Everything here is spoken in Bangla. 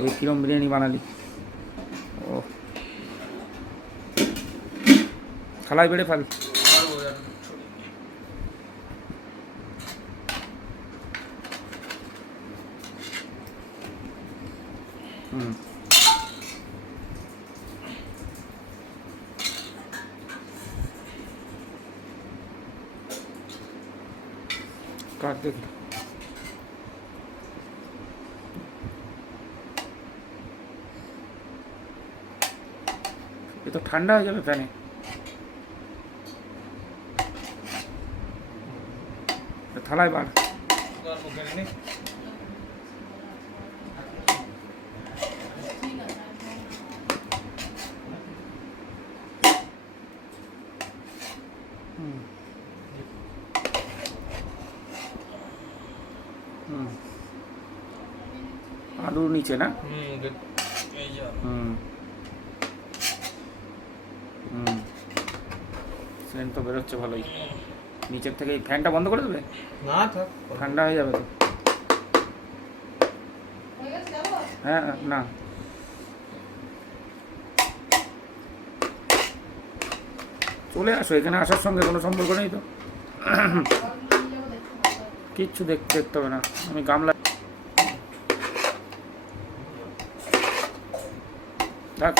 এই কিরম বিরিয়ানি বানালি? ও থালায় বেড়ে ফেল। হুম কাট দেখি। এ তো ঠান্ডা হয়ে যাবে ফ্যানে। থালায় বার। হুম হুম আলুর নিচে না? হুম হুম সেন্ট তো বেরোচ্ছে ভালোই। নিচের থেকে এই ফ্যানটা বন্ধ করে দেবে? না থাক, ঠান্ডা হয়ে যাবে তো। হ্যাঁ না চলে আসো, এখানে আসার সঙ্গে কোনো সম্পর্ক নেই তো। কিচ্ছু দেখতে হবে না, আমি গামলা থাক।